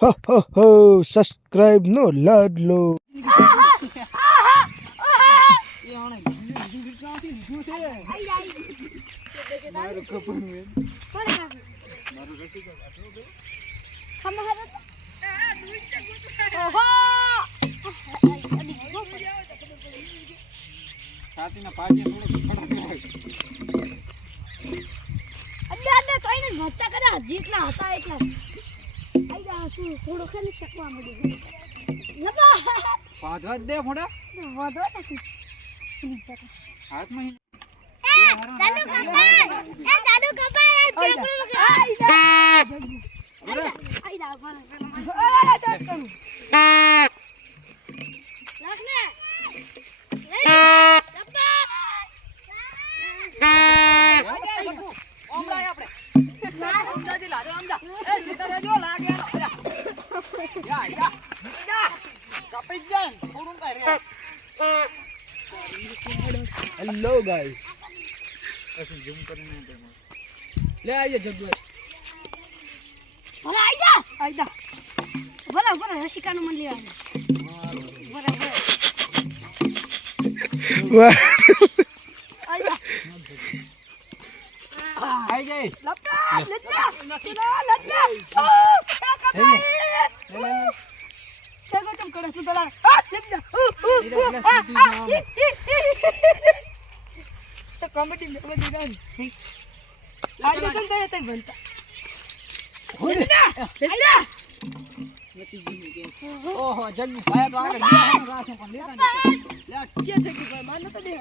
હો હો હો સબસ્ક્રાઇબ નો લાડલો છાતીના પાટિયા થોડો પાછવા દે મોટા હાથમાં હેલો ગાઈસ અસલ ઝૂમ કરીને લે આઈએ જગ્ગુ ભલા આઈદા ભલા રસિકાનું મન લેવાનું બરાબર વાહ આઈ જાય ઓહો જગ્ગુ ભાઈ તો આગળ ગયા રાસે પણ લેતા નથી લે કે છે કે ભાઈ માનો તો દે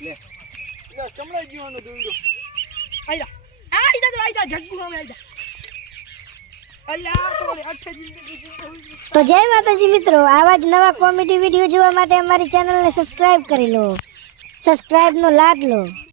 લે ચમડા જીવાનો દોડો આઈદા જગ્ગુ હવે આઈદા અલ્યા તો ઓલે 8 જિંદગી તો જય માતાજી મિત્રો, આવા જ નવા કોમેડી વિડીયો જોવા માટે અમારી ચેનલને સબસ્ક્રાઇબ કરી લો. સબસ્ક્રાઇબ નો લાડ લો.